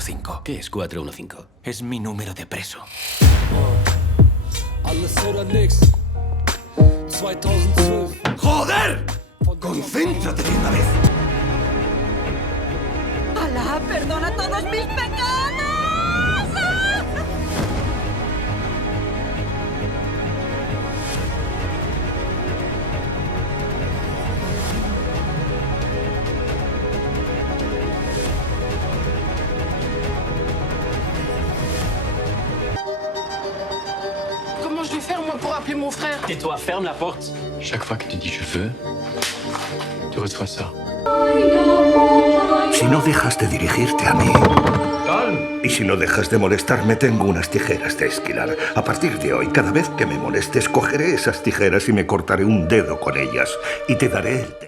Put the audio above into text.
415. ¿Qué es 415? Es mi número de preso. Alles oder nix. 2012. ¡Joder! ¡Concéntrate de una vez! ¡Alá, perdona todos mis pecados! Comment je vais faire, moi, pour appeler mon frère? Tais-toi, ferme la porte. Chaque fois que tu dis je veux, tu reçois ça. Si no dejas de dirigirte a mí... Calme. Y si no dejas de molestarme, tengo unas tijeras de esquilar. A partir de hoy, cada vez que me molestes, cogeré esas tijeras y me cortaré un dedo con ellas. Y te daré el...